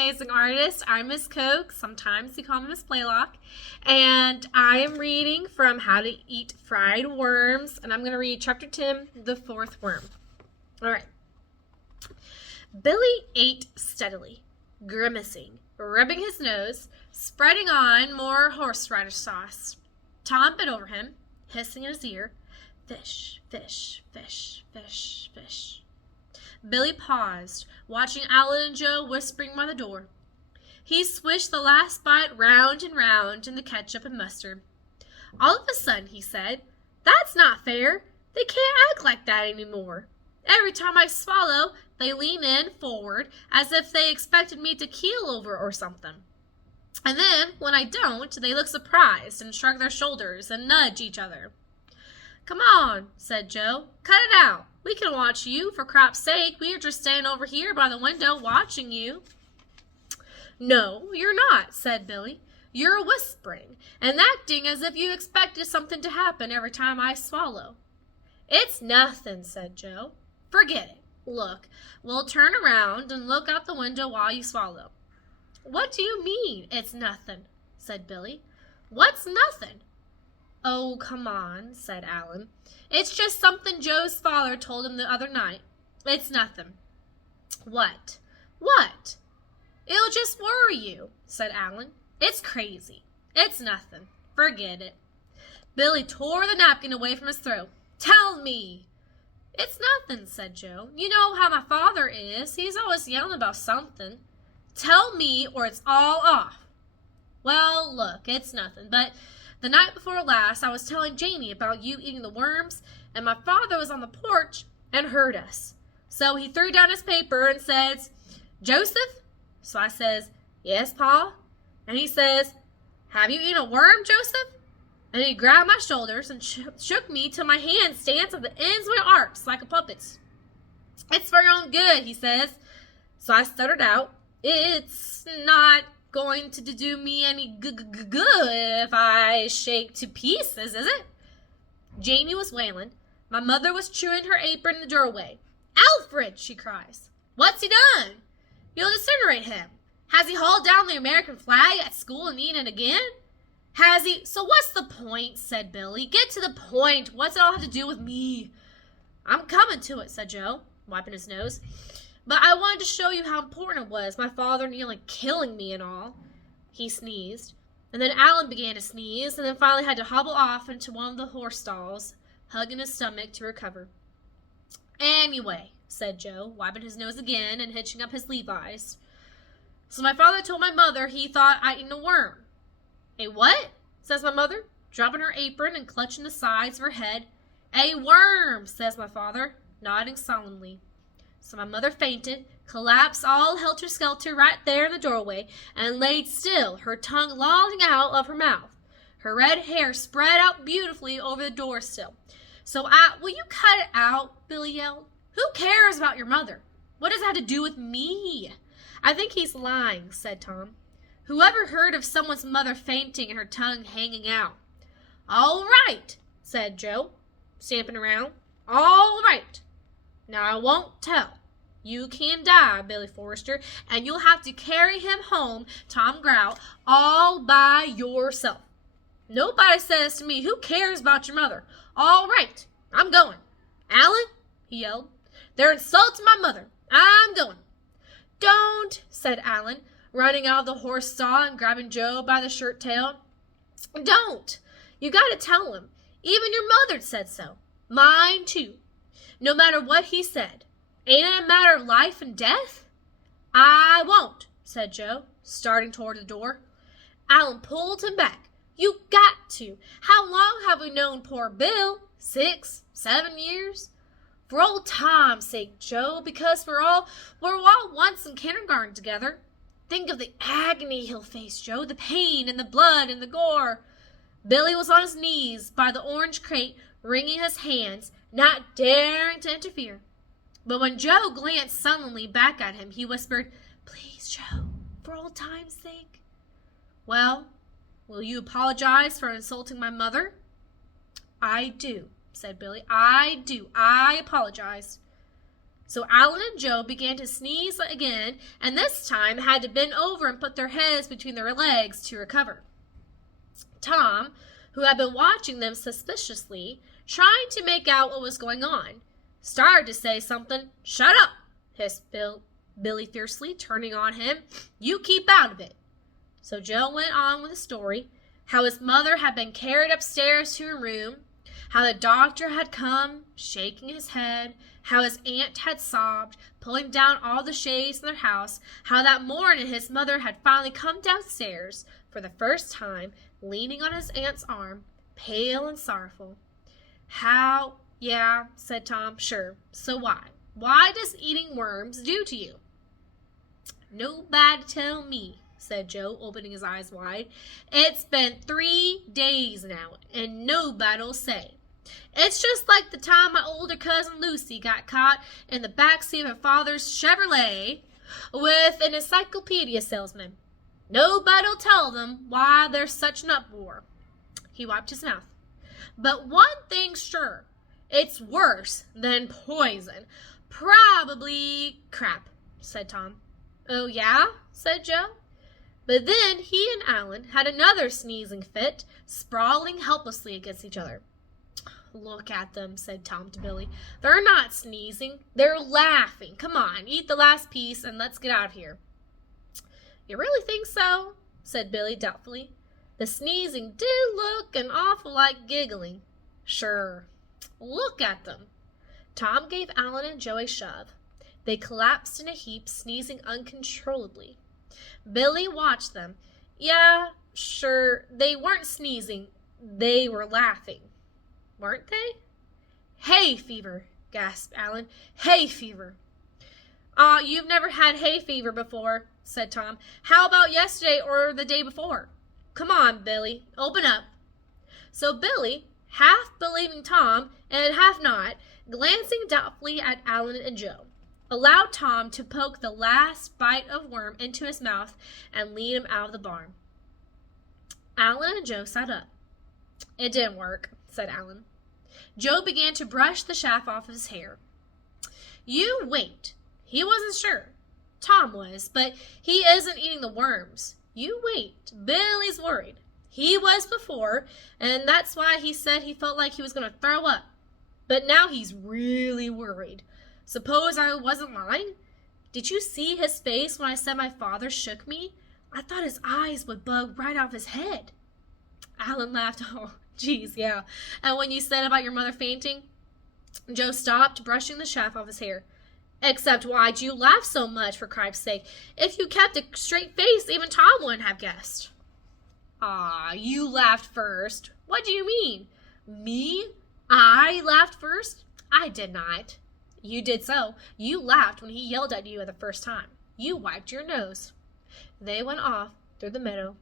amazing artist. I'm Miss Coke. Sometimes you call me Miss Blaylock. And I am reading from How to Eat Fried Worms. And I'm going to read Chapter 10, The Fourth Worm. All right. Billy ate steadily, grimacing, rubbing his nose, spreading on more horseradish sauce. Tom bent over him, hissing in his ear, "Fish, fish, fish, fish, fish." Billy paused, watching Alan and Joe whispering by the door. He swished the last bite round and round in the ketchup and mustard. All of a sudden, he said, "That's not fair. They can't act like that anymore. Every time I swallow, they lean in forward as if they expected me to keel over or something. And then, when I don't, they look surprised and shrug their shoulders and nudge each other." "Come on," said Joe. "Cut it out. We can watch you, for crap's sake. We are just standing over here by the window watching you." "No, you're not," said Billy. "You're whispering and acting as if you expected something to happen every time I swallow." "It's nothing," said Joe. "Forget it. Look, we'll turn around and look out the window while you swallow." "What do you mean, it's nothing?" said Billy. "What's nothing?" "Oh, come on," said Alan. "It's just something Joe's father told him the other night. It's nothing." "What? What?" "It'll just worry you," said Alan. "It's crazy. It's nothing. Forget it." Billy tore the napkin away from his throat. "Tell me." "It's nothing," said Joe. "You know how my father is. He's always yelling about something." "Tell me or it's all off." "Well, look, it's nothing, but the night before last I was telling Janie about you eating the worms, and my father was on the porch and heard us. So he threw down his paper and says, 'Joseph?' So I says, 'Yes, Pa.' And he says, 'Have you eaten a worm, Joseph?' And he grabbed my shoulders and shook me till my hands danced at the ends of my arms like a puppet's. 'It's for your own good,' he says. So I stuttered out, 'It's not going to do me any good if I shake to pieces, is it?' Janie was wailing. My mother was chewing her apron in the doorway. 'Alfred!' she cries. 'What's he done?' 'You'll disintegrate him. Has he hauled down the American flag at school and eaten it again?' 'Has he? So what's the point?' said Billy. 'Get to the point. What's it all have to do with me?' 'I'm coming to it,' said Joe, wiping his nose. 'But I wanted to show you how important it was, my father nearly killing me and all.' He sneezed, and then Alan began to sneeze, and then finally had to hobble off into one of the horse stalls, hugging his stomach to recover. 'Anyway,' said Joe, wiping his nose again and hitching up his Levi's. 'So my father told my mother he thought I'd eaten a worm.' 'A what?' says my mother, dropping her apron and clutching the sides of her head. 'A worm,' says my father, nodding solemnly. So my mother fainted, collapsed all helter-skelter right there in the doorway, and laid still, her tongue lolling out of her mouth. Her red hair spread out beautifully over the door-sill. So will you cut it out?' Billy yelled. 'Who cares about your mother? What does it have to do with me?' 'I think he's lying,' said Tom. 'Whoever heard of someone's mother fainting and her tongue hanging out?' 'All right,' said Joe, stamping around. 'All right. Now I won't tell. You can die, Billy Forrester, and you'll have to carry him home, Tom Grout, all by yourself. Nobody says to me, "Who cares about your mother?" All right, I'm going. Alan,' he yelled, 'they're insulting my mother. I'm going.' 'Don't,' said Alan, running out of the horse stall and grabbing Joe by the shirt tail. 'Don't. You got to tell him. Even your mother said so. Mine, too. No matter what he said. Ain't it a matter of life and death?' 'I won't,' said Joe, starting toward the door. Alan pulled him back. 'You got to. How long have we known poor Bill? 6, 7 years?' 'For old time's sake, Joe, because we're all once in kindergarten together. Think of the agony he'll face, Joe, the pain and the blood and the gore.' Billy was on his knees by the orange crate, wringing his hands, not daring to interfere. But when Joe glanced sullenly back at him, he whispered, 'Please, Joe, for old time's sake.' 'Well, will you apologize for insulting my mother?' 'I do,' said Billy. 'I do. I apologize.' So Alan and Joe began to sneeze again, and this time had to bend over and put their heads between their legs to recover. Tom, who had been watching them suspiciously, trying to make out what was going on, started to say something. "Shut up!" hissed Billy fiercely, turning on him. "You keep out of it." So Joe went on with the story, how his mother had been carried upstairs to her room, how the doctor had come, shaking his head, how his aunt had sobbed, pulling down all the shades in their house, how that morning his mother had finally come downstairs for the first time, leaning on his aunt's arm, pale and sorrowful. "How? Yeah," said Tom. "Sure. So why? Why does eating worms do to you?" "Nobody tell me," said Joe, opening his eyes wide. "It's been 3 days now, and nobody'll say. It's just like the time my older cousin Lucy got caught in the backseat of her father's Chevrolet with an encyclopedia salesman. Nobody'll tell them why there's such an uproar." He wiped his mouth. "But one thing's sure, it's worse than poison. Probably crap," said Tom. "Oh, yeah?" said Joe. But then he and Alan had another sneezing fit, sprawling helplessly against each other. "Look at them," said Tom to Billy. "They're not sneezing. They're laughing. Come on, eat the last piece and let's get out of here." "You really think so?" said Billy doubtfully. "The sneezing did look an awful like giggling." "Sure. Look at them." Tom gave Alan and Joe a shove. They collapsed in a heap, sneezing uncontrollably. Billy watched them. Yeah, sure, they weren't sneezing. They were laughing. Weren't they? "Hay fever," gasped Alan. "Hay fever." You've never had hay fever before," said Tom. "How about yesterday or the day before? Come on, Billy, open up." So Billy, half believing Tom and half not, glancing doubtfully at Alan and Joe, allowed Tom to poke the last bite of worm into his mouth and lead him out of the barn. Alan and Joe sat up. "It didn't work," said Alan. Joe began to brush the chaff off his hair. "You wait." He wasn't sure. Tom was, but he isn't eating the worms. You wait. Billy's worried. He was before, and that's why he said he felt like he was going to throw up. But now he's really worried. Suppose I wasn't lying? Did you see his face when I said my father shook me? I thought his eyes would bug right off his head." Alan laughed. "Oh, geez, yeah. And when you said about your mother fainting?" Joe stopped brushing the chaff off his hair. "Except why'd you laugh so much, for Christ's sake? If you kept a straight face, even Tom wouldn't have guessed." You laughed first." "What do you mean?" "Me? I laughed first?" "I did not." "You did so. You laughed when he yelled at you the first time. You wiped your nose." They went off through the meadow.